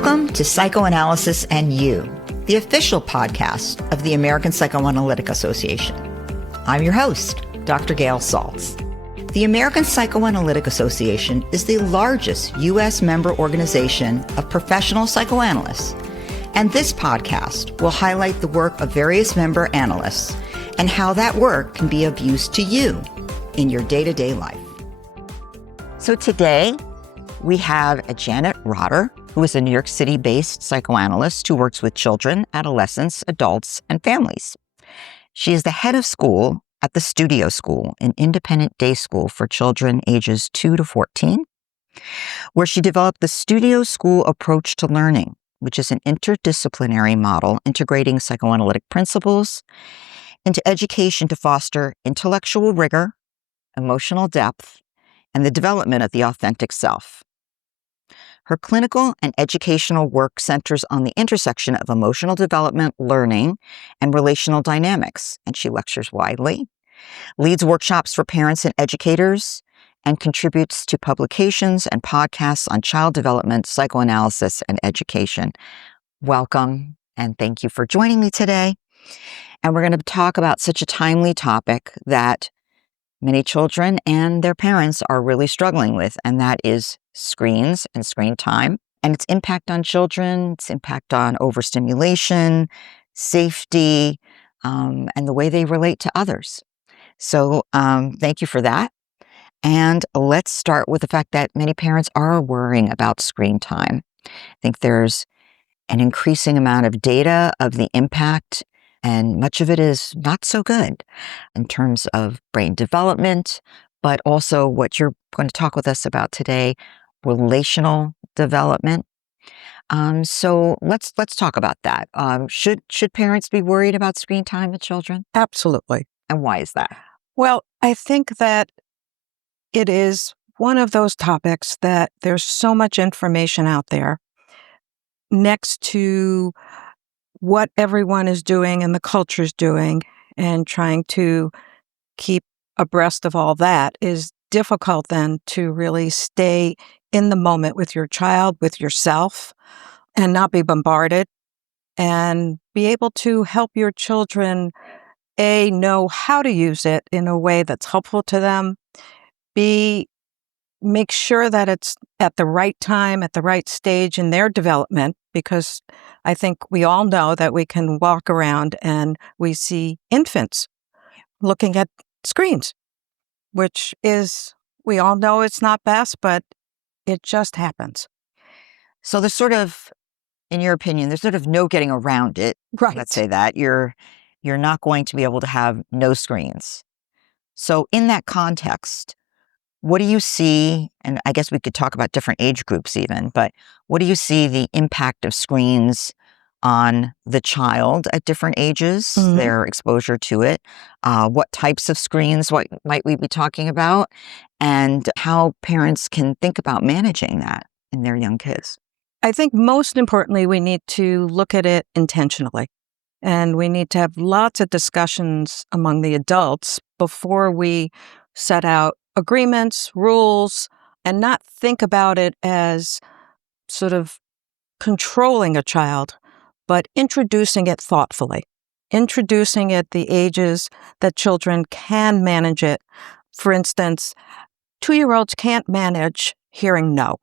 Welcome to Psychoanalysis You, the official podcast of the American Psychoanalytic Association. I'm your host, Dr. Gail Saltz. The American Psychoanalytic Association is the largest U.S. member organization of professional psychoanalysts, and this podcast will highlight the work of various member analysts and how that work can be of use to you in your day-to-day life. So today, we have Janet Rotter, who is a New York City-based psychoanalyst who works with children, adolescents, adults, and families. She is the head of school at the Studio School, an independent day school for children ages 2 to 14, where she developed the Studio School approach to learning, which is an interdisciplinary model integrating psychoanalytic principles into education to foster intellectual rigor, emotional depth, and the development of the authentic self. Her clinical and educational work centers on the intersection of emotional development, learning, and relational dynamics, and she lectures widely, leads workshops for parents and educators, and contributes to publications and podcasts on child development, psychoanalysis, and education. Welcome, and thank you for joining me today. And we're going to talk about such a timely topic that many children and their parents are really struggling with, and that is screens and screen time and its impact on children, its impact on overstimulation, safety, and the way they relate to others. So thank you for that. And let's start with the fact that many parents are worrying about screen time. I think there's an increasing amount of data of the impact, and much of it is not so good in terms of brain development, but also what you're going to talk with us about today, relational development. So let's talk about that. Should parents be worried about screen time with children? Absolutely. And why is that? Well, I think that it is one of those topics that there's so much information out there next to what everyone is doing and the culture's doing, and trying to keep abreast of all that is difficult then to really stay in the moment with your child, with yourself, and not be bombarded, and be able to help your children, A, know how to use it in a way that's helpful to them, B, make sure that it's at the right time, at the right stage in their development, because I think we all know that we can walk around and we see infants looking at screens, which is, we all know it's not best, but it just happens. So there's sort of, in your opinion, there's sort of no getting around it. Right. Let's say that. You're not going to be able to have no screens. So in that context, what do you see, and I guess we could talk about different age groups even, but what do you see the impact of screens on the child at different ages, their exposure to it? What types of screens, what might we be talking about? And how parents can think about managing that in their young kids? I think most importantly, we need to look at it intentionally. And we need to have lots of discussions among the adults before we set out agreements, rules, and not think about it as sort of controlling a child, but introducing it thoughtfully, introducing it the ages that children can manage it. For instance, 2-year-olds can't manage hearing no.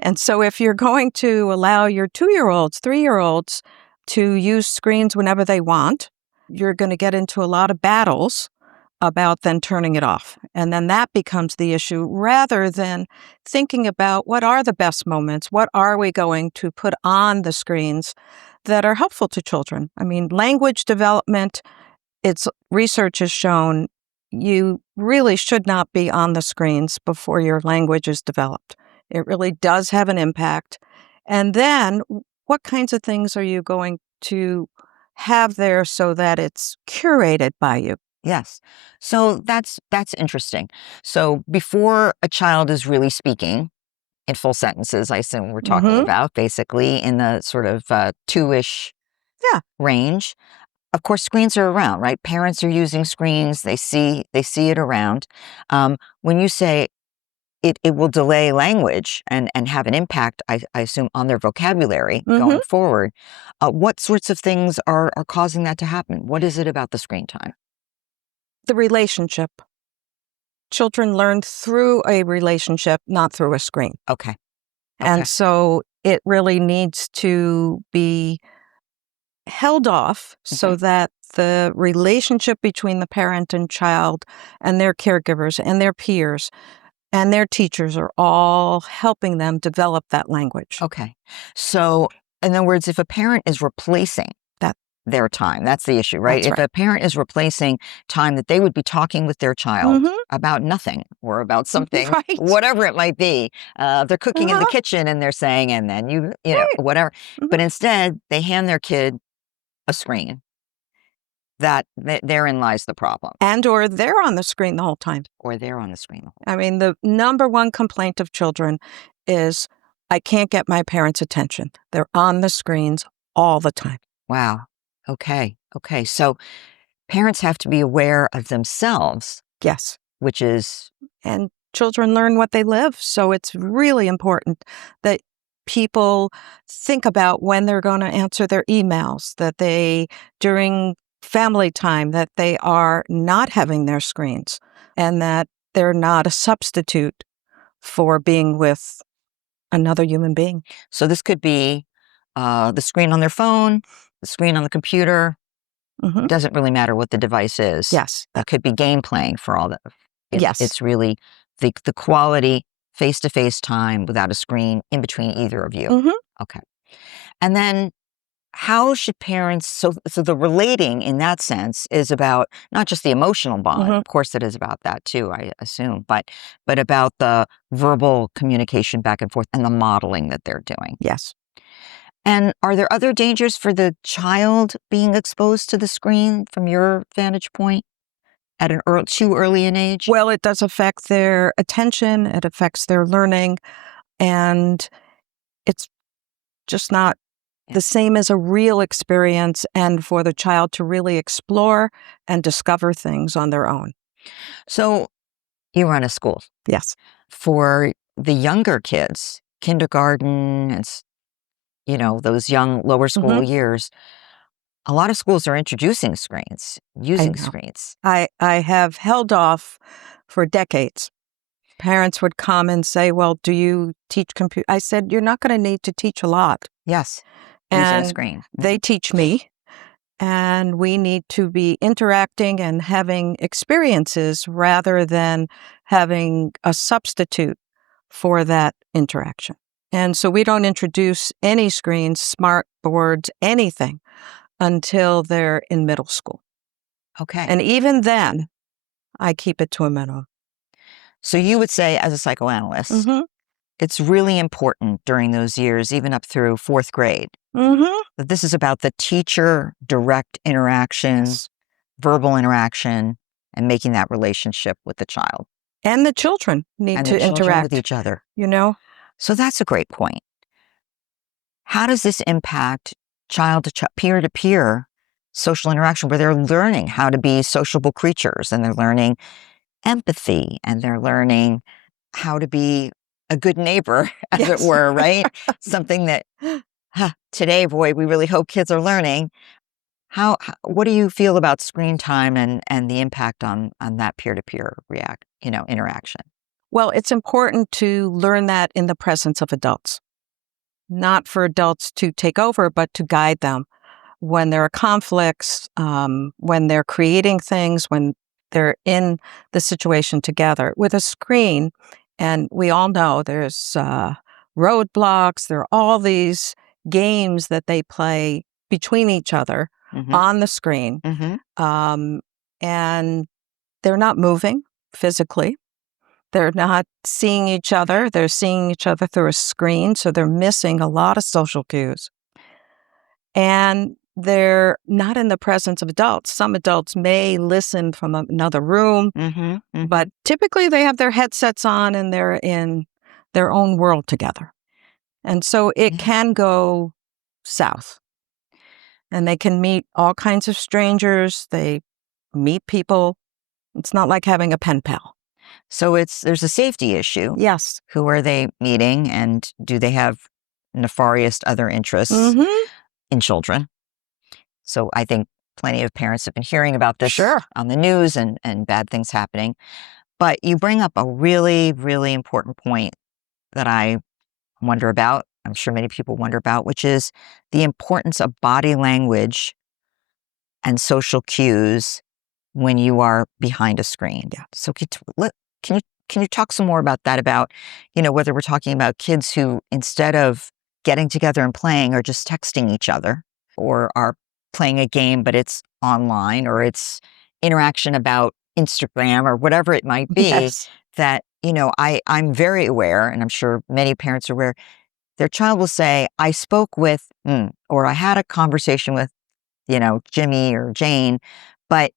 And so if you're going to allow your 2-year-olds, 3-year-olds to use screens whenever they want, you're going to get into a lot of battles about then turning it off. And then that becomes the issue, rather than thinking about what are the best moments, what are we going to put on the screens that are helpful to children. I mean, language development, its research has shown you really should not be on the screens before your language is developed. It really does have an impact. And then what kinds of things are you going to have there so that it's curated by you? Yes. So that's interesting. So before a child is really speaking in full sentences, I assume we're talking about basically in the sort of 2-ish range. Of course, screens are around, right? Parents are using screens. They see it around. When you say it will delay language and have an impact, I assume, on their vocabulary going forward. What sorts of things are causing that to happen? What is it about the screen time? The relationship. Children learn through a relationship, not through a screen. Okay. And so it really needs to be held off so that the relationship between the parent and child and their caregivers and their peers and their teachers are all helping them develop that language. Okay. So, in other words, if a parent is replacing their time, that's the issue, right? If a parent is replacing time that they would be talking with their child about nothing or about something, whatever it might be, they're cooking in the kitchen and they're saying, and then you know, whatever. But instead, they hand their kid a screen. Therein lies the problem. And or they're on the screen the whole time. I mean, the number one complaint of children is, I can't get my parents' attention. They're on the screens all the time. Wow. Okay. So parents have to be aware of themselves. Yes. Which is... And children learn what they live. So it's really important that people think about when they're going to answer their emails, that they, during family time, that they are not having their screens and that they're not a substitute for being with another human being. So this could be the screen on their phone, the screen on the computer. It doesn't really matter what the device is. Yes. That could be game playing for all that. Yes. It's really the quality face-to-face time without a screen in between either of you. Okay. And then how should parents, so the relating in that sense is about not just the emotional bond, of course it is about that too, I assume, but about the verbal communication back and forth and the modeling that they're doing. Yes. And are there other dangers for the child being exposed to the screen from your vantage point at too early an age? Well, it does affect their attention, it affects their learning, and it's just not the same as a real experience and for the child to really explore and discover things on their own. So you run a school. Yes. For the younger kids, kindergarten and, those young lower school years, a lot of schools are introducing screens, using screens. I have held off for decades. Parents would come and say, well, do you teach computer? I said, you're not going to need to teach a lot. Yes. And using a screen. They teach me, and we need to be interacting and having experiences rather than having a substitute for that interaction. And so we don't introduce any screens, smart boards, anything until they're in middle school. Okay. And even then, I keep it to a minimum. So you would say, as a psychoanalyst, it's really important during those years, even up through fourth grade, that this is about the teacher direct interaction, verbal interaction, and making that relationship with the child. And the children need to interact with each other. So that's a great point. How does this impact child-to-child, peer-to-peer social interaction, where they're learning how to be sociable creatures, and they're learning empathy, and they're learning how to be a good neighbor, as it were, right? Something that today, boy, we really hope kids are learning. What do you feel about screen time and the impact on that peer-to-peer interaction? Well, it's important to learn that in the presence of adults, not for adults to take over, but to guide them when there are conflicts, when they're creating things, when they're in the situation together. With a screen, and we all know there's roadblocks, there are all these games that they play between each other on the screen, and they're not moving physically. They're not seeing each other. They're seeing each other through a screen, so they're missing a lot of social cues. And they're not in the presence of adults. Some adults may listen from another room, but typically they have their headsets on and they're in their own world together. And so it can go south. And they can meet all kinds of strangers. They meet people. It's not like having a pen pal. So there's a safety issue. Yes. Who are they meeting, and do they have nefarious other interests Mm-hmm. in children? So I think plenty of parents have been hearing about this Sure. on the news and bad things happening. But you bring up a really, really important point that I wonder about. I'm sure many people wonder about, which is the importance of body language and social cues when you are behind a screen. Yeah. So can you talk some more about that? About whether we're talking about kids who, instead of getting together and playing, are just texting each other, or are playing a game but it's online, or it's interaction about Instagram or whatever it might be. Yes. That I'm very aware, and I'm sure many parents are aware. Their child will say, "I spoke with," or "I had a conversation with," Jimmy or Jane, but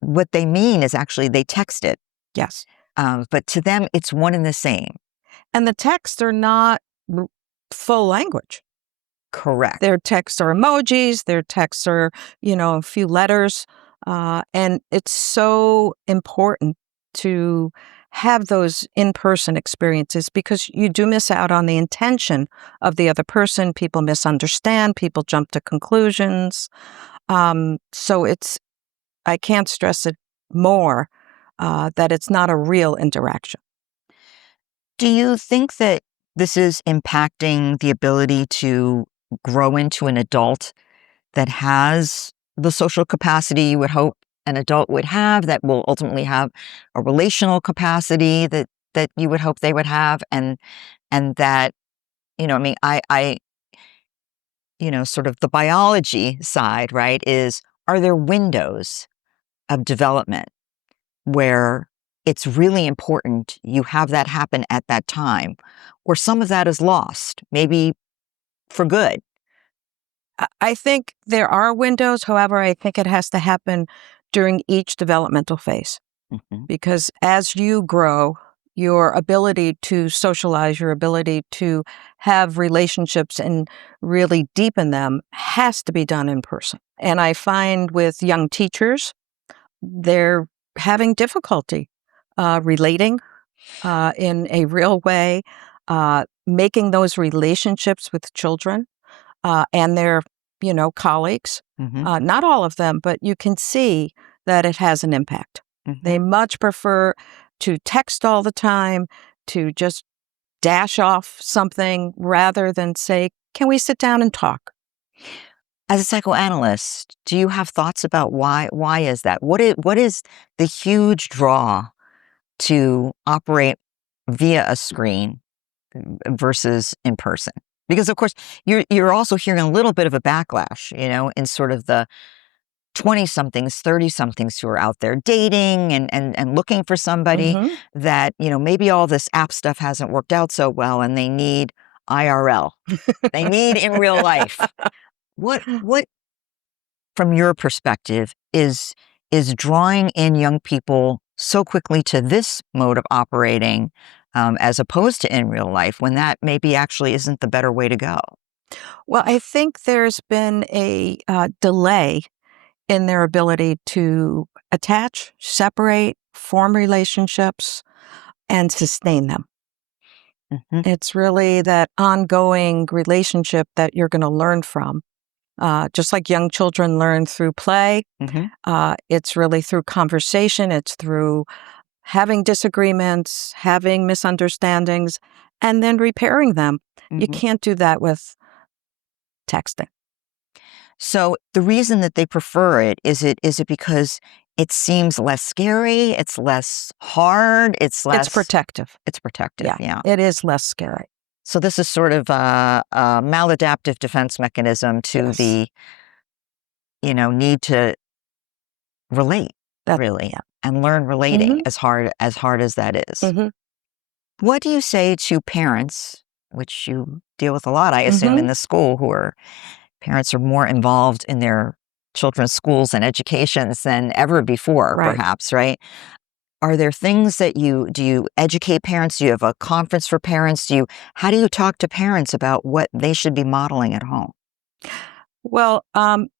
what they mean is actually they texted. Yes. But to them, it's one and the same. And the texts are not full language. Correct. Their texts are emojis, their texts are, a few letters. And it's so important to have those in-person experiences, because you do miss out on the intention of the other person. People misunderstand, people jump to conclusions. So I can't stress it more, that it's not a real interaction. Do you think that this is impacting the ability to grow into an adult that has the social capacity you would hope an adult would have, that will ultimately have a relational capacity that you would hope they would have, and that, sort of the biology side, right, is, are there windows of development where it's really important you have that happen at that time, or some of that is lost, maybe for good? I think there are windows. However, I think it has to happen during each developmental phase, Hmm. because as you grow, your ability to socialize, your ability to have relationships and really deepen them has to be done in person. And I find with young teachers, they're having difficulty relating in a real way, making those relationships with children and their, colleagues. Hmm. Not all of them, but you can see that it has an impact. Hmm. They much prefer to text all the time, to just dash off something rather than say, "Can we sit down and talk?" As a psychoanalyst, do you have thoughts about why is that? What is the huge draw to operate via a screen versus in person? Because of course you're also hearing a little bit of a backlash, in sort of the 20 somethings, 30 somethings who are out there dating and looking for somebody, Hmm. that, maybe all this app stuff hasn't worked out so well and they need IRL. They need in real life. What from your perspective is drawing in young people so quickly to this mode of operating, as opposed to in real life, when that maybe actually isn't the better way to go? Well, I think there's been a delay in their ability to attach, separate, form relationships, and sustain them. Hmm. It's really that ongoing relationship that you're going to learn from. Just like young children learn through play, Hmm. it's really through conversation, it's through having disagreements, having misunderstandings, and then repairing them. You Hmm. can't do that with texting. So the reason that they prefer it, is it because it seems less scary, it's less hard, It's protective. it's protective, Yeah, yeah. it is less scary. So this is sort of a maladaptive defense mechanism to Yes. the, need to relate, That, really, yeah. and learn relating, Hmm. as hard as that is. Hmm. What do you say to parents, which you deal with a lot, I assume, Hmm. in the school, parents are more involved in their children's schools and educations than ever before, Right. perhaps, right? Are there things that do you educate parents? Do you have a conference for parents? How do you talk to parents about what they should be modeling at home? Well,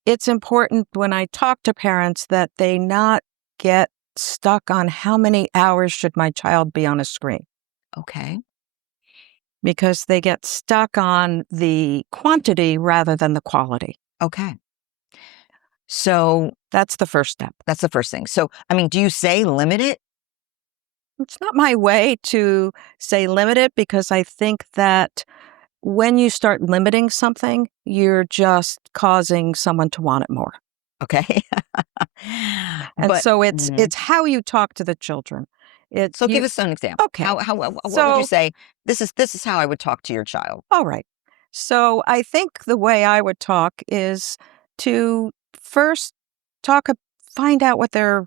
it's important when I talk to parents that they not get get stuck on how many hours should my child be on a screen. Okay. Because they get stuck on the quantity rather than the quality. Okay. So that's the first step. That's the first thing. So, I mean, do you say limit it? It's not my way to say limit it, because I think that when you start limiting something, you're just causing someone to want it more. Okay. And so it's how you talk to the children. Give us an example. Okay. What would you say? This is how I would talk to your child. All right. So I think the way I would talk is to first find out what they're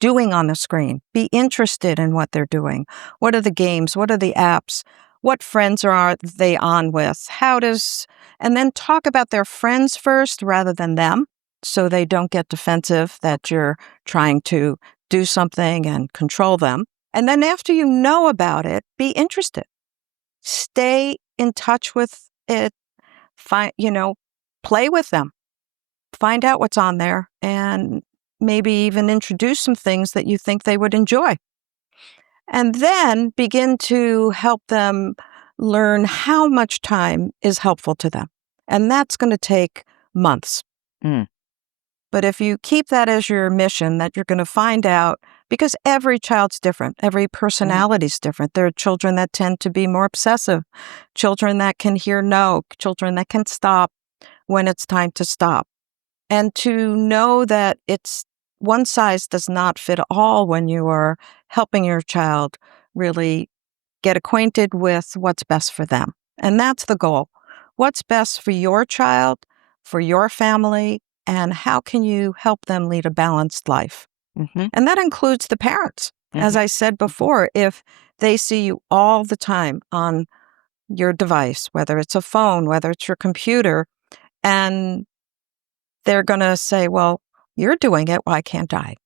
doing on the screen. Be interested in what they're doing. What are the games? What are the apps? What friends are they on with? And then talk about their friends first rather than them, so they don't get defensive that you're trying to do something and control them. And then after you know about it, be interested. Stay in touch with it. Play with them. Find out what's on there, and maybe even introduce some things that you think they would enjoy. And then begin to help them learn how much time is helpful to them. And that's going to take months. But if you keep that as your mission, that you're going to find out, because every child's different, every personality's different. There are children that tend to be more obsessive, children that can hear no, children that can stop when it's time to stop. And to know that one size does not fit all when you are helping your child really get acquainted with what's best for them. And that's the goal. What's best for your child, for your family, and how can you help them lead a balanced life? And that includes the parents. As I said before, if they see you all the time on your device, whether it's a phone, whether it's your computer, and they're going to say, well, you're doing it, why can't I?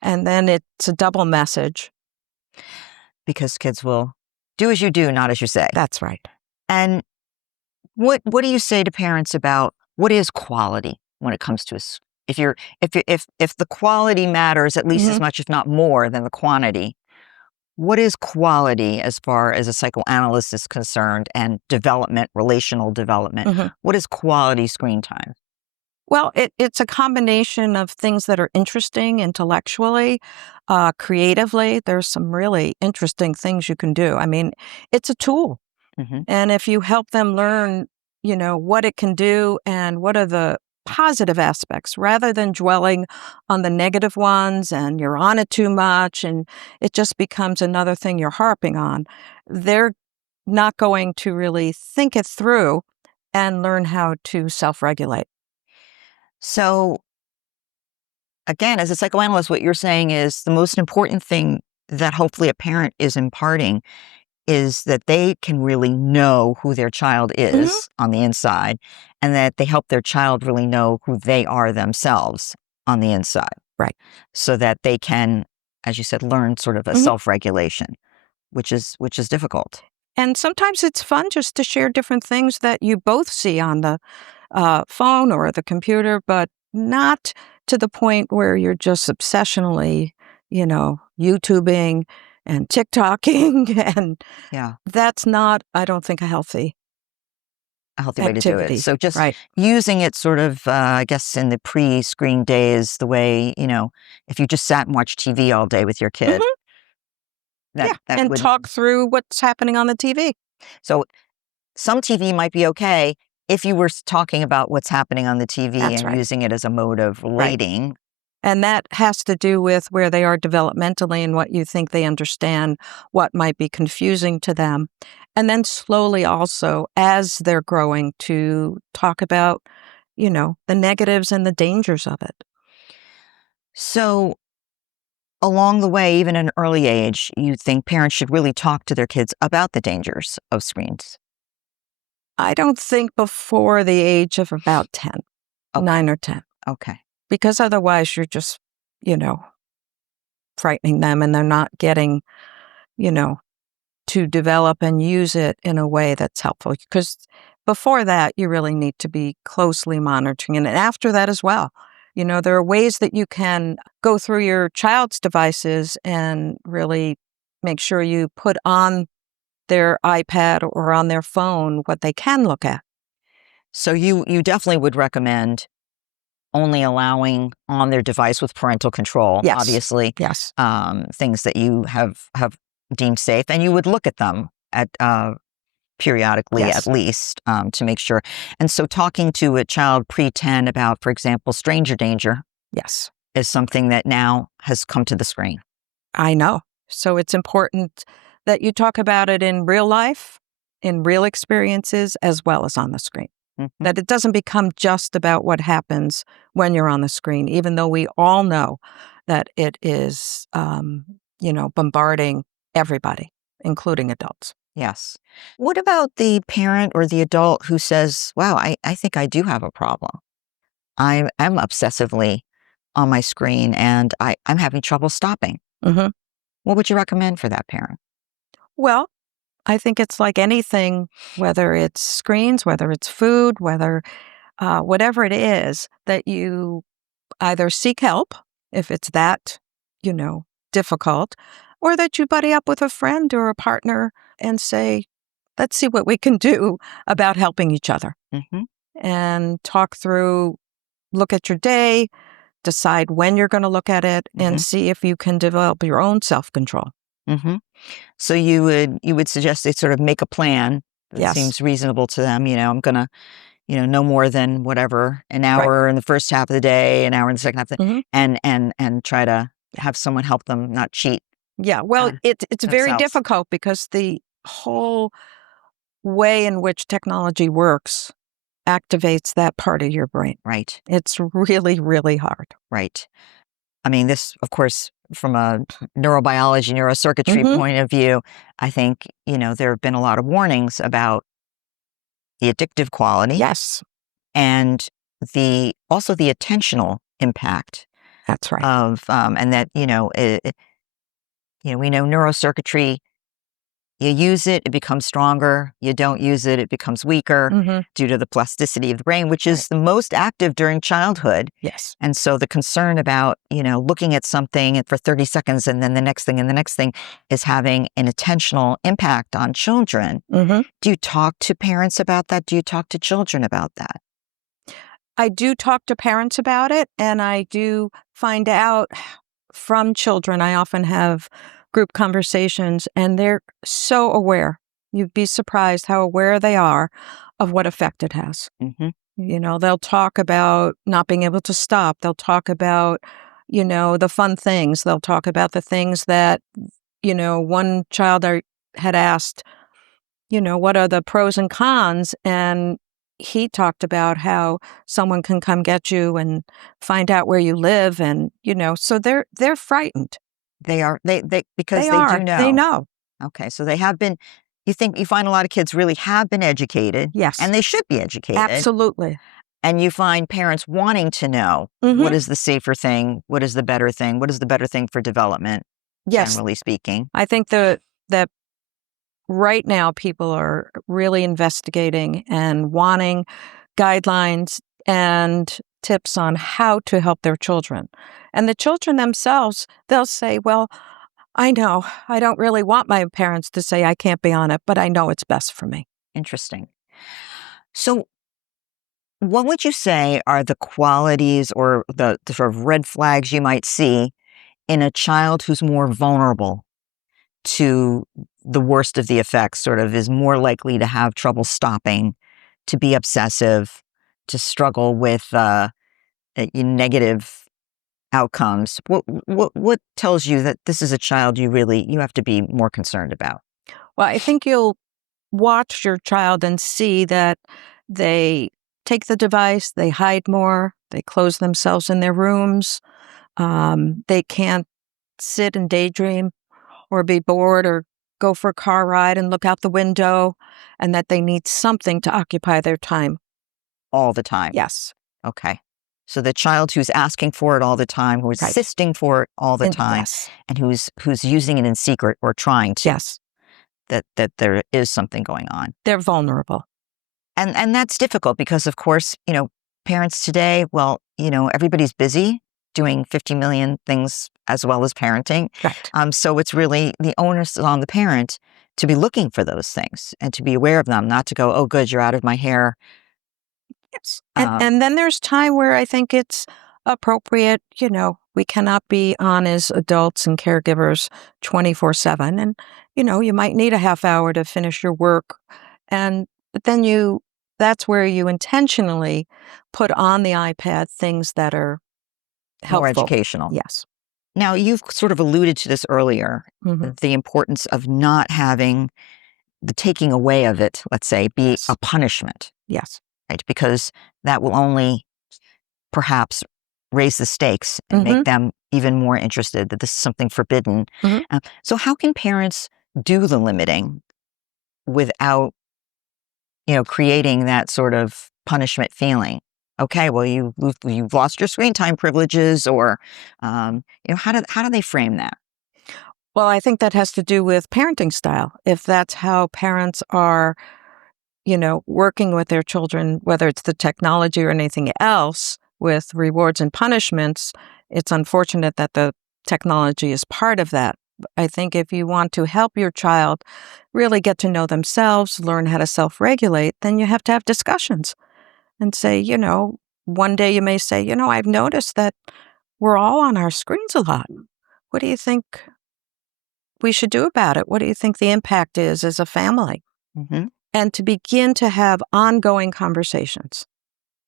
And then it's a double message. Because kids will do as you do, not as you say. That's right. And what do you say to parents about what is quality when it comes to if the quality matters at least as much, if not more, than the quantity? What is quality as far as a psychoanalyst is concerned, and relational development? What is quality screen time? Well, it's a combination of things that are interesting intellectually, creatively. There's some really interesting things you can do. I mean, it's a tool. And if you help them learn, what it can do and what are the positive aspects, rather than dwelling on the negative ones and you're on it too much and it just becomes another thing you're harping on, they're not going to really think it through and learn how to self-regulate. So, again, as a psychoanalyst, what you're saying is the most important thing that hopefully a parent is imparting is that they can really know who their child is on the inside, and that they help their child really know who they are themselves on the inside. Right. So that they can, as you said, learn sort of a self-regulation, which is difficult. And sometimes it's fun just to share different things that you both see on the phone or the computer, but not to the point where you're just obsessionally, YouTubing and TikToking, and that's not, I don't think, a healthy way to do it. So just using it sort of, I guess, in the pre-screen days, the way, if you just sat and watched TV all day with your kid. And talk through what's happening on the TV. So some TV might be okay if you were talking about what's happening on the TV using it as a mode of relating. Right. And that has to do with where they are developmentally and what you think they understand, what might be confusing to them. And then slowly also, as they're growing, to talk about, the negatives and the dangers of it. So along the way, even at an early age, you think parents should really talk to their kids about the dangers of screens? I don't think before the age of about 10, 9 or 10. Okay. Because otherwise you're just, frightening them, and they're not getting, to develop and use it in a way that's helpful. Because before that, you really need to be closely monitoring, and after that as well. There are ways that you can go through your child's devices and really make sure you put on their iPad or on their phone what they can look at. So you definitely would recommend only allowing on their device with parental control, Yes. obviously. Yes. Things that you have deemed safe, and you would look at them at periodically, Yes. at least, to make sure. And so talking to a child pre-10 about, for example, stranger danger Yes. is something that now has come to the screen. I know. So it's important that you talk about it in real life, in real experiences, as well as on the screen. Mm-hmm. That it doesn't become just about what happens when you're on the screen, even though we all know that it is, bombarding everybody, including adults. Yes. What about the parent or the adult who says, wow, I think I do have a problem. I'm obsessively on my screen and I'm having trouble stopping. Mm-hmm. What would you recommend for that parent? Well, I think it's like anything, whether it's screens, whether it's food, whatever it is, that you either seek help if it's that, difficult, or that you buddy up with a friend or a partner and say, let's see what we can do about helping each other. Mm-hmm. And talk through, look at your day, decide when you're going to look at it, Mm-hmm. and see if you can develop your own self-control. Mm-hmm. So you would suggest they sort of make a plan that Yes. seems reasonable to them. I'm going to, no more than whatever, an hour in the first half of the day, an hour in the second half of the day, and try to have someone help them not cheat. Yeah, well, it's very themselves. difficult because the whole way in which technology works activates that part of your brain. Right. It's really, really hard. Right. I mean, this, of course, from a neurobiology, neurocircuitry point of view, I think, there have been a lot of warnings about the addictive quality. Yes. And also the attentional impact. That's right. And that, we know neurocircuitry, you use it, it becomes stronger. You don't use it, it becomes weaker due to the plasticity of the brain, which is the most active during childhood. Yes. And so the concern about, looking at something for 30 seconds and then the next thing and the next thing is having an attentional impact on children. Do you talk to parents about that? Do you talk to children about that? I do talk to parents about it, and I do find out from children. I often have group conversations, and they're so aware. You'd be surprised how aware they are of what effect it has. They'll talk about not being able to stop. They'll talk about, the fun things. They'll talk about the things that, one child had asked, what are the pros and cons? And he talked about how someone can come get you and find out where you live. And, so they're frightened. They are, because they do know. They know. Okay. So they have been, you find a lot of kids really have been educated. Yes. And they should be educated. Absolutely. And you find parents wanting to know what is the safer thing? What is the better thing? What is the better thing for development? Yes. Generally speaking. I think that right now people are really investigating and wanting guidelines and tips on how to help their children. And the children themselves, they'll say, well, I know I don't really want my parents to say I can't be on it, but I know it's best for me. Interesting. So what would you say are the qualities or the sort of red flags you might see in a child who's more vulnerable to the worst of the effects, sort of is more likely to have trouble stopping, to be obsessive, to struggle with negative outcomes? What tells you that this is a child you have to be more concerned about? Well, I think you'll watch your child and see that they take the device, they hide more, they close themselves in their rooms, they can't sit and daydream or be bored or go for a car ride and look out the window, and that they need something to occupy their time. All the time? Yes. Okay. So the child who's asking for it all the time, who's insisting for it all the time, and who's using it in secret or trying to. Yes. That there is something going on. They're vulnerable. And that's difficult because, of course, parents today, well, everybody's busy doing 50 million things as well as parenting. Right. So it's really the onus is on the parent to be looking for those things and to be aware of them, not to go, oh, good, you're out of my hair. Yes. And then there's time where I think it's appropriate, we cannot be on as adults and caregivers 24/7. And, you might need a half hour to finish your work. But then that's where you intentionally put on the iPad things that are helpful. More educational. Yes. Now, you've sort of alluded to this earlier, the importance of not having the taking away of it, let's say, be a punishment. Yes. Right? Because that will only perhaps raise the stakes and make them even more interested that this is something forbidden. So how can parents do the limiting without, creating that sort of punishment feeling? Okay, well, you've lost your screen time privileges, or, how do they frame that? Well, I think that has to do with parenting style. If that's how parents are, working with their children, whether it's the technology or anything else, with rewards and punishments, it's unfortunate that the technology is part of that. I think if you want to help your child really get to know themselves, learn how to self-regulate, then you have to have discussions and say, one day you may say, I've noticed that we're all on our screens a lot. What do you think we should do about it? What do you think the impact is as a family? And to begin to have ongoing conversations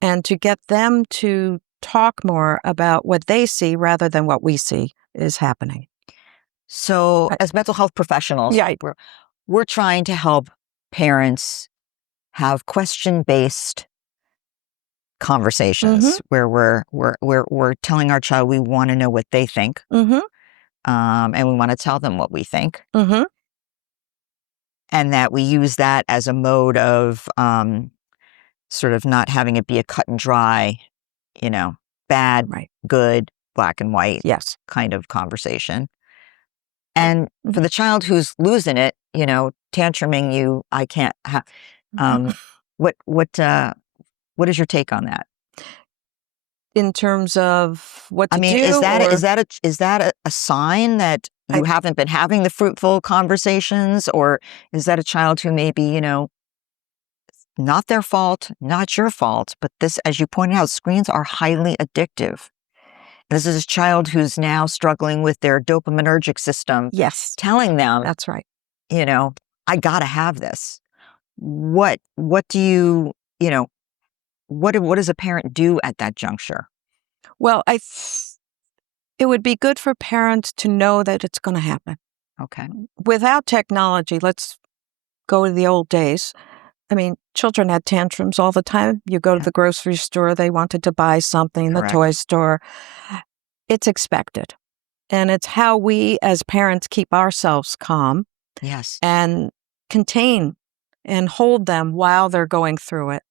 and to get them to talk more about what they see rather than what we see is happening. So as mental health professionals, we're trying to help parents have question-based conversations where we're telling our child we want to know what they think, and we want to tell them what we think, and that we use that as a mode of sort of not having it be a cut and dry, bad, good, black and white kind of conversation. And for the child who's losing it, tantruming I can't have. What is your take on that? In terms of what to do? Is that a sign that you haven't been having the fruitful conversations, or is that a child who maybe, not their fault, not your fault, but this, as you pointed out, screens are highly addictive. This is a child who's now struggling with their dopaminergic system. Yes. Telling them, that's right. I gotta have this. What do you, what does a parent do at that juncture? Well, it would be good for parents to know that it's going to happen. Okay. Without technology, let's go to the old days. Children had tantrums all the time. You go to the grocery store, they wanted to buy something, the toy store. It's expected. And it's how we as parents keep ourselves calm. Yes. And contain and hold them while they're going through it.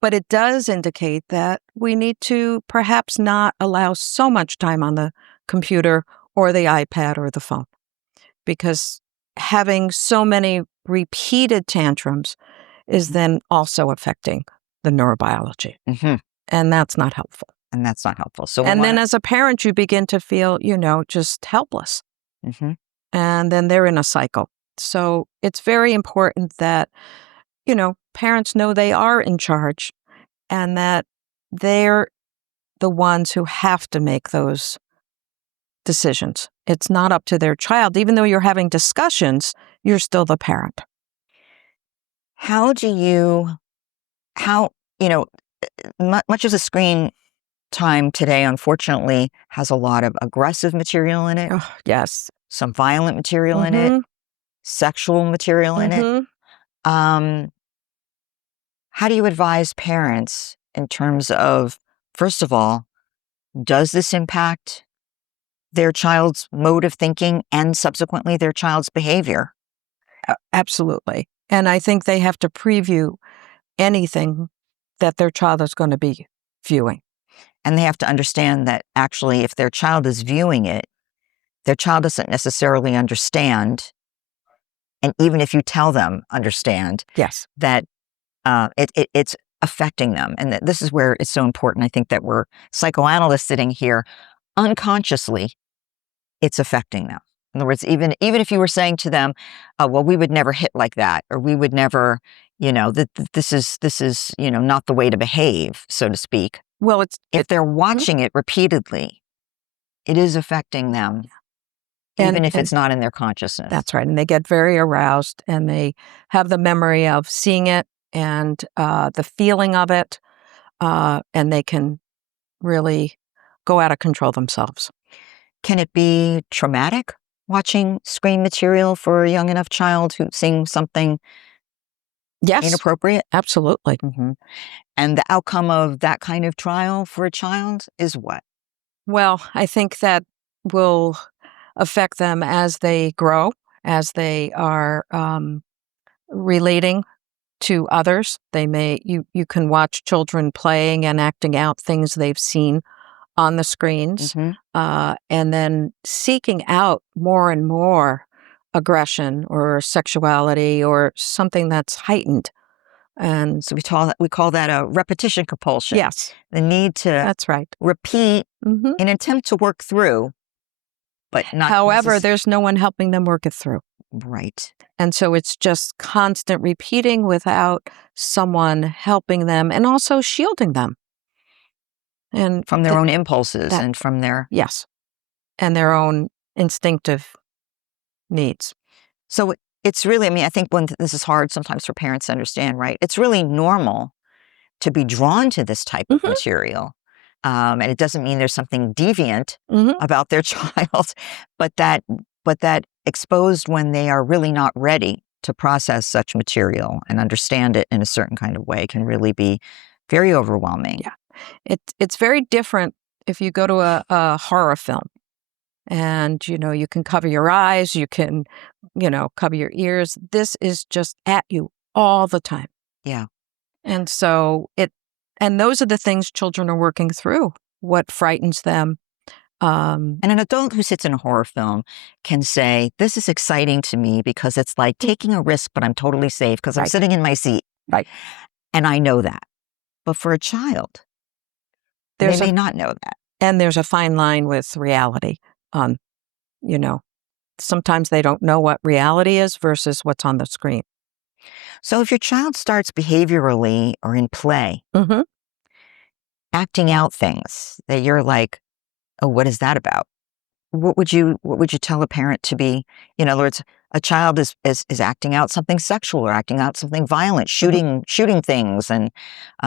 But it does indicate that we need to perhaps not allow so much time on the computer or the iPad or the phone, because having so many repeated tantrums is then also affecting the neurobiology. And that's not helpful. So, then as a parent, you begin to feel, just helpless. And then they're in a cycle. So it's very important that, parents know they are in charge and that they're the ones who have to make those decisions. It's not up to their child. Even though you're having discussions, you're still the parent. Much of the screen time today, unfortunately, has a lot of aggressive material in it. Oh, yes. Some violent material in it, sexual material in it. How do you advise parents in terms of, first of all, does this impact their child's mode of thinking and subsequently their child's behavior? Absolutely. And I think they have to preview anything that their child is going to be viewing. And they have to understand that actually if their child is viewing it, their child doesn't necessarily understand. And even if you tell them understand, yes, that it's affecting them. And this is where it's so important, I think, that we're psychoanalysts sitting here. Unconsciously, it's affecting them. In other words, even if you were saying to them, well, we would never hit like that, or we would never, this is, not the way to behave, so to speak. Well, if they're watching it repeatedly, it is affecting them, even if it's not in their consciousness. That's right. And they get very aroused, and they have the memory of seeing it and the feeling of it, and they can really go out of control themselves. Can it be traumatic watching screen material for a young enough child who's seeing something inappropriate? Absolutely. Mm-hmm. And the outcome of that kind of trial for a child is what? Well, I think that will affect them as they grow, as they are relating to others. You can watch children playing and acting out things they've seen on the screens, and then seeking out more and more aggression or sexuality or something that's heightened. And so we call that a repetition compulsion. Yes. The need to that's right. repeat in an attempt to work through, but not. However, there's no one helping them work it through. Right. And so it's just constant repeating without someone helping them and also shielding them. And from their own impulses and from their... Yes. And their own instinctive needs. So it's really, I think when this is hard sometimes for parents to understand, right? It's really normal to be drawn to this type of material. And it doesn't mean there's something deviant about their child, but that exposed when they are really not ready to process such material and understand it in a certain kind of way can really be very overwhelming. Yeah. It's very different if you go to a horror film and, you can cover your eyes, you can, cover your ears. This is just at you all the time. Yeah. And so and those are the things children are working through, what frightens them. And an adult who sits in a horror film can say, this is exciting to me because it's like taking a risk, but I'm totally safe because I'm sitting in my seat. Right. And I know that. But for a child, they may not know that. And there's a fine line with reality. Sometimes they don't know what reality is versus what's on the screen. So if your child starts behaviorally or in play, acting out things that you're like, oh, what is that about? What would you tell a parent to be? In other words, a child is acting out something sexual or acting out something violent, shooting things and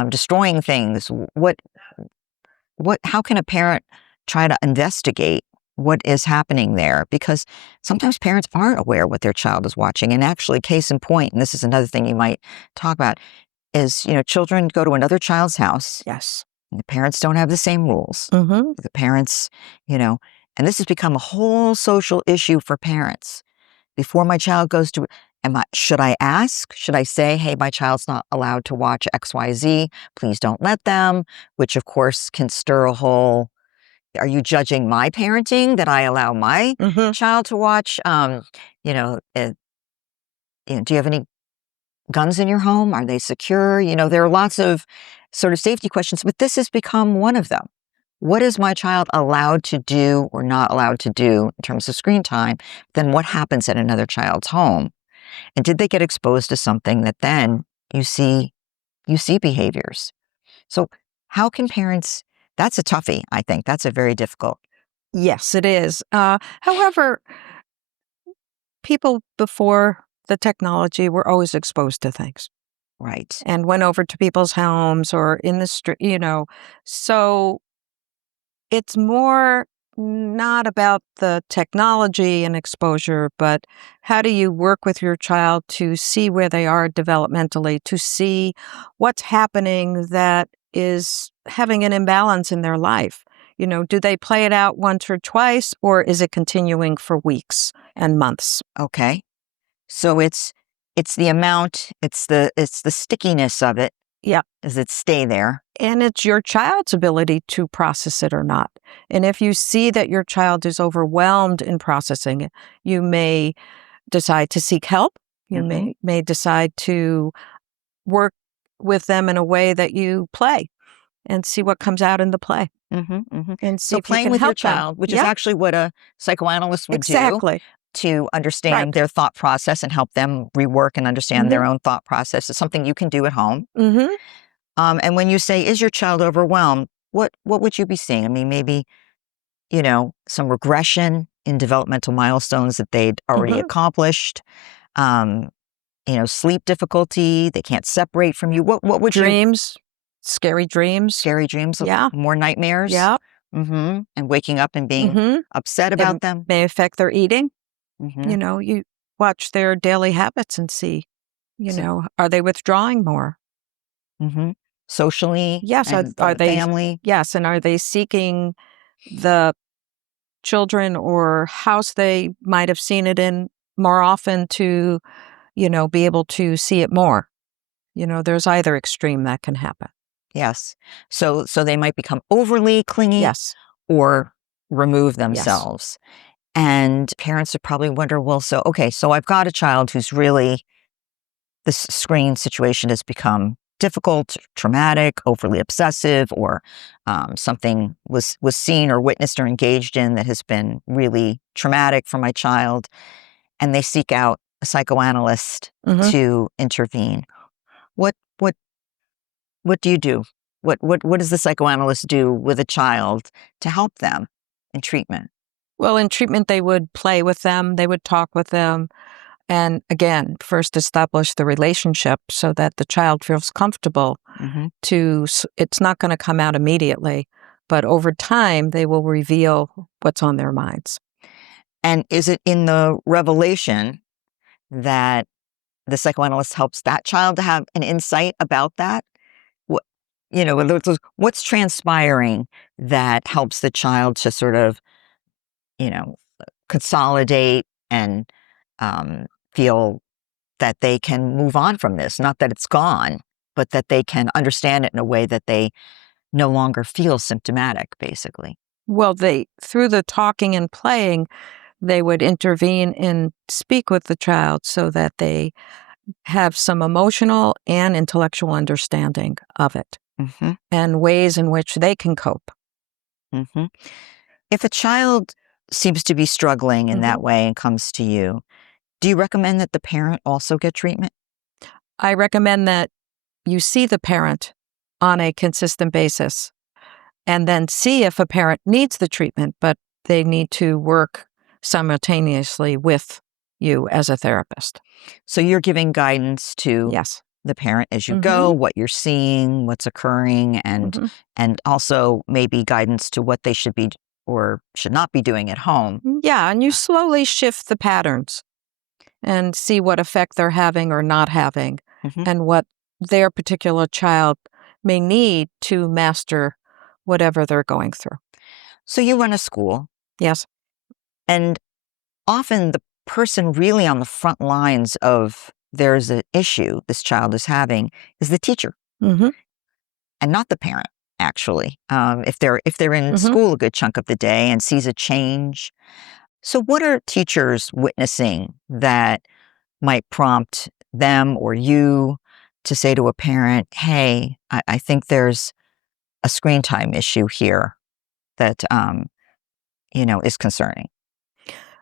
destroying things. How can a parent try to investigate what is happening there? Because sometimes parents aren't aware what their child is watching. And actually, case in point, and this is another thing you might talk about, is, children go to another child's house. Yes. And the parents don't have the same rules. The parents, and this has become a whole social issue for parents. Before my child goes to, should I ask? Should I say, hey, my child's not allowed to watch XYZ. Please don't let them, which of course can stir a whole, are you judging my parenting that I allow my child to watch? Do you have any guns in your home? Are they secure? There are lots of sort of safety questions, but this has become one of them. What is my child allowed to do or not allowed to do in terms of screen time? Then what happens at another child's home? And did they get exposed to something that then you see behaviors? So how can parents, that's a toughie, I think. That's a very difficult. Yes, it is. However, people before the technology were always exposed to things. Right. And went over to people's homes or in the street, So it's more not about the technology and exposure, but how do you work with your child to see where they are developmentally, to see what's happening that is having an imbalance in their life? Do they play it out once or twice, or is it continuing for weeks and months? Okay. So it's the amount, it's the stickiness of it. Yeah. Does it stay there? And it's your child's ability to process it or not. And if you see that your child is overwhelmed in processing it, you may decide to seek help. You may decide to work with them in a way that you play and see what comes out in the play. And see so if you playing can with your help them. child, which is Yeah. actually what a psychoanalyst would do Exactly. to understand Right. their thought process and help them rework and understand their own thought process, is something you can do at home. And when you say, is your child overwhelmed, what would you be seeing? I mean, maybe, some regression in developmental milestones that they'd already accomplished, sleep difficulty, they can't separate from you. What would you... Dreams, scary dreams. Scary dreams, Yeah. more nightmares. Yeah. And waking up and being upset about It them. may affect their eating. You watch their daily habits and see, are they withdrawing more? Socially, Yes. and Are they family. Yes, and are they seeking the children or house they might have seen it in more often to, be able to see it more? There's either extreme that can happen. Yes. So they might become overly clingy. Yes. Or remove themselves. And parents would probably wonder, well, so I've got a child who's really, this screen situation has become difficult, traumatic, overly obsessive, or something was seen or witnessed or engaged in that has been really traumatic for my child. And they seek out a psychoanalyst to intervene. What do you do? What does the psychoanalyst do with a child to help them in treatment? Well, in treatment, they would play with them, they would talk with them, and again, first establish the relationship so that the child feels comfortable it's not going to come out immediately, but over time, they will reveal what's on their minds. And is it in the revelation that the psychoanalyst helps that child to have an insight about that? What's transpiring that helps the child to sort of, consolidate and feel that they can move on from this? Not that it's gone, but that they can understand it in a way that they no longer feel symptomatic, basically. Well, through the talking and playing, they would intervene and speak with the child so that they have some emotional and intellectual understanding of it and ways in which they can cope. If a child seems to be struggling in that way and comes to you, do you recommend that the parent also get treatment? I recommend that you see the parent on a consistent basis and then see if a parent needs the treatment, but they need to work simultaneously with you as a therapist. So you're giving guidance to the parent as you go, what you're seeing, what's occurring, and also maybe guidance to what they should be or should not be doing at home. Yeah, and you slowly shift the patterns and see what effect they're having or not having and what their particular child may need to master whatever they're going through. So you run a school. Yes. And often the person really on the front lines of there's an issue this child is having is the teacher and not the parent, actually, if they're in school a good chunk of the day and sees a change. So what are teachers witnessing that might prompt them or you to say to a parent, hey, I think there's a screen time issue here that, is concerning?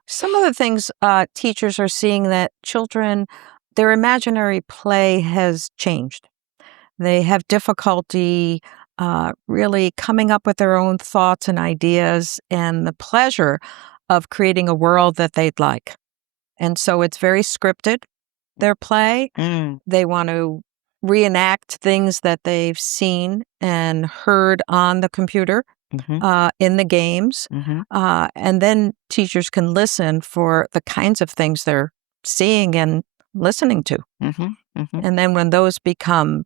Some of the things teachers are seeing that children, their imaginary play has changed. They have difficulty really coming up with their own thoughts and ideas and the pleasure of creating a world that they'd like. And so it's very scripted, their play. They want to reenact things that they've seen and heard on the computer. In the games. And then teachers can listen for the kinds of things they're seeing and listening to. And then when those become,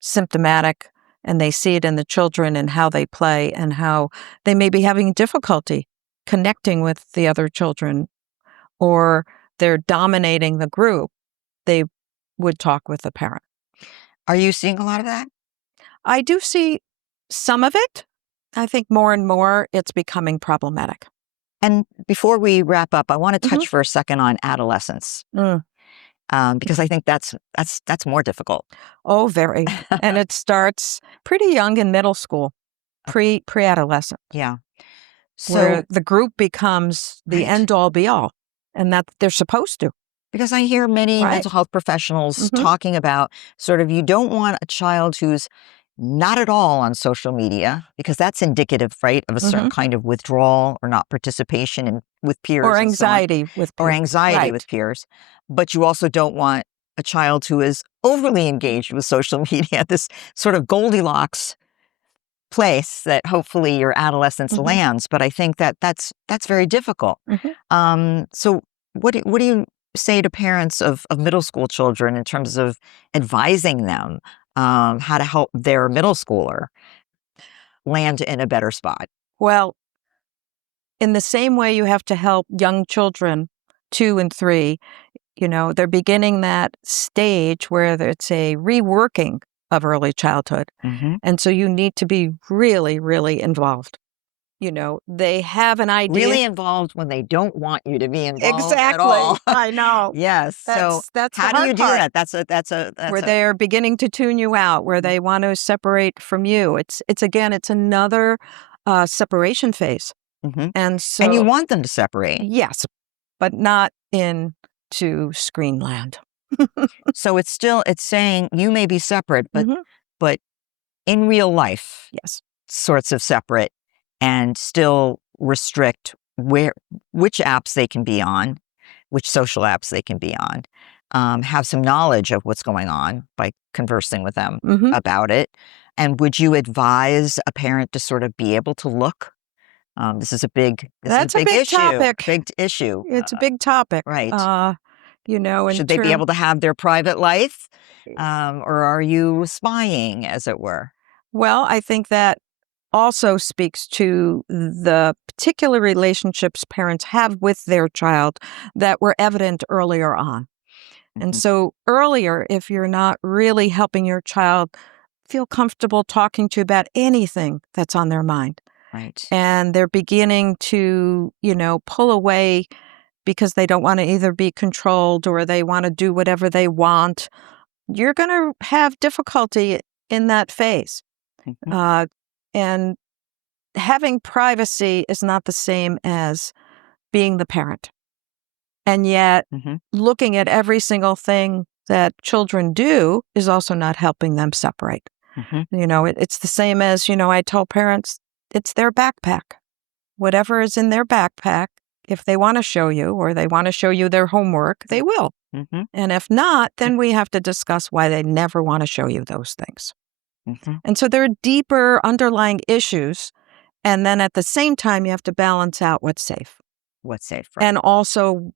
symptomatic and they see it in the children and how they play and how they may be having difficulty connecting with the other children or they're dominating the group, they would talk with the parent. Are you seeing a lot of that? I do see some of it. I think more and more it's becoming problematic. And before we wrap up, I want to touch for a second on adolescence. Because I think that's more difficult. Oh, very. And it starts pretty young in middle school, pre-adolescent, Yeah. where So, the group becomes the right. end all be all, and that they're supposed to, Because I hear many right? mental health professionals Mhm. talking about sort of you don't want a child who's not at all on social media because that's indicative, right, of a certain Mhm. kind of withdrawal or not participation with Or peers and so on, anxiety with or peers. anxiety with Right. peers. But you also don't want a child who is overly engaged with social media, this sort of Goldilocks place that hopefully your adolescence Mhm. lands. But I think that's very difficult. Mhm. So what do you say to parents of middle school children in terms of advising them how to help their middle schooler land in a better spot? Well, in the same way you have to help young children, 2 and 3, they're beginning that stage where it's a reworking of early childhood. Hmm. And so you need to be really, really involved. They have an idea. Really involved when they don't want you to be involved at all. Exactly. I know. Yes. So That's the how do you hard do part, that? That's where a they're beginning to tune you out, where they want to separate from you. It's another separation phase. hmm And and you so, want them to separate. yes, but not into screenland. So it's saying you may be separate, Mhm. but in real life, Yes. sorts of separate and still restrict which apps they can be on, which social apps they can be on, have some knowledge of what's going on by conversing with them Mhm. about it. And would you advise a parent to sort of be able to look? This is a That's a big big issue, topic. big issue, It's a big topic. right? In Should they be term able to have their private life, or are you spying, as it were? Well, I think that also speaks to the particular relationships parents have with their child that were evident earlier on. And Mhm. so earlier, if you're not really helping your child feel comfortable talking to you about anything that's on their mind, Right. and they're beginning to, pull away because they don't want to either be controlled or they want to do whatever they want, you're going to have difficulty in that phase. Mhm. Uh, and having privacy is not the same as being the parent. And yet, Mhm. looking at every single thing that children do is also not helping them separate. Mhm. It's the same as, I tell parents it's their backpack. Whatever is in their backpack, if they want to show you or they want to show you their homework, they will. Mhm. And if not, then we have to discuss why they never want to show you those things. Mhm. And so there are deeper underlying issues. And then at the same time, you have to balance out what's safe. What's safe, right? And also,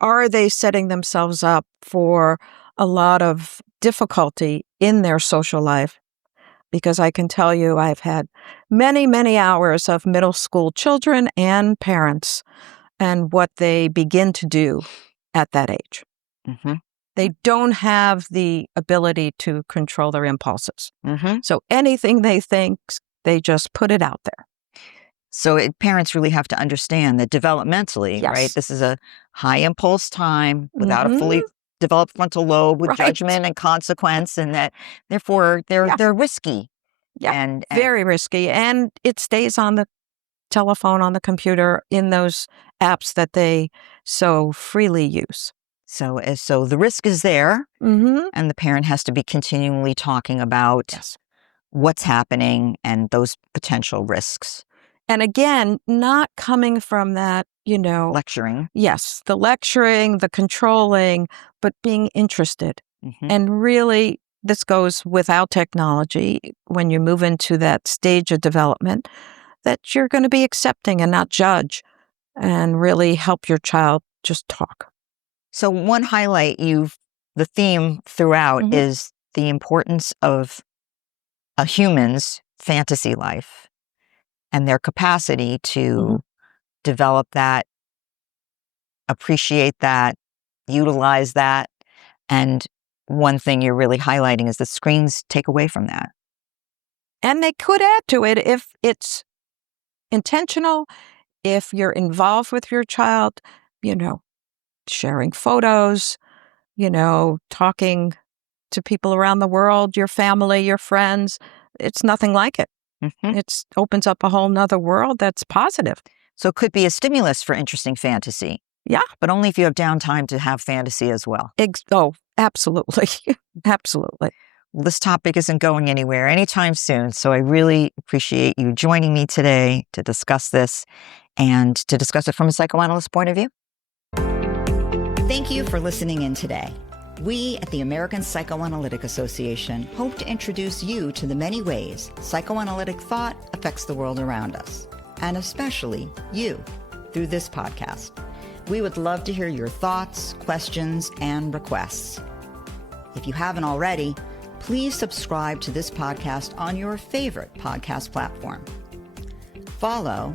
are they setting themselves up for a lot of difficulty in their social life? Because I can tell you, I've had many, many hours of middle school children and parents and what they begin to do at that age. Mhm. They don't have the ability to control their impulses. Mhm. So anything they think, they just put it out there. So parents really have to understand that developmentally, right? Yes. This is a high impulse time without a fully Mhm. developed frontal lobe with Right. judgment and consequence, and that therefore Yeah. they're risky. Yeah. And Very risky. And it stays on the telephone, on the computer, in those apps that they so freely use. so the risk is there, Mm-hmm. and the parent has to be continually talking about Yes. what's happening and those potential risks. And again, not coming from that, Lecturing. yes, the lecturing, the controlling, but being interested. Mhm. And really, this goes without technology when you move into that stage of development, that you're going to be accepting and not judge and really help your child just talk. So one highlight the theme throughout Mhm. is the importance of a human's fantasy life and their capacity Mhm. to develop that, appreciate that, utilize that. And one thing you're really highlighting is the screens take away from that. And they could add to it if it's intentional, if you're involved with your child, you know, sharing photos, talking to people around the world, your family, your friends. It's nothing like it. Mm-hmm. It opens up a whole nother world that's positive. So it could be a stimulus for interesting fantasy. Yeah. But only if you have downtime to have fantasy as well. Oh, absolutely. Absolutely. Well, this topic isn't going anywhere anytime soon, so I really appreciate you joining me today to discuss this and to discuss it from a psychoanalyst point of view. Thank you for listening in today. We at the American Psychoanalytic Association hope to introduce you to the many ways psychoanalytic thought affects the world around us, and especially you, through this podcast. We would love to hear your thoughts, questions, and requests. If you haven't already, please subscribe to this podcast on your favorite podcast platform. Follow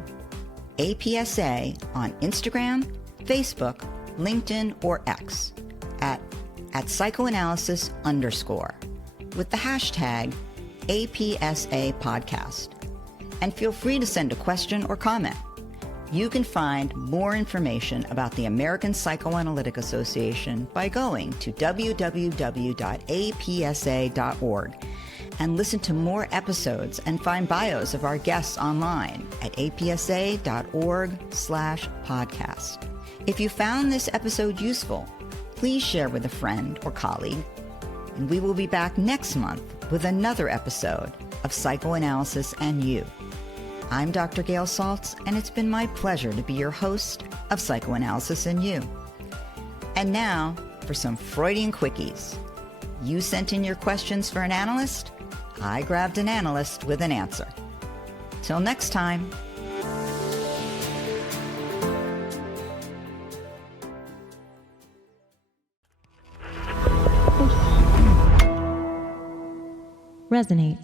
APSA on Instagram, Facebook, LinkedIn, or X at psychoanalysis_ with the hashtag APSA podcast. And feel free to send a question or comment. You can find more information about the American Psychoanalytic Association by going to www.apsa.org and listen to more episodes and find bios of our guests online at apsa.org/podcast. If you found this episode useful, please share with a friend or colleague, and we will be back next month with another episode of Psychoanalysis and You. I'm Dr. Gail Saltz, and it's been my pleasure to be your host of Psychoanalysis and You. And now for some Freudian quickies. You sent in your questions for an analyst. I grabbed an analyst with an answer. Till next time. Resonate.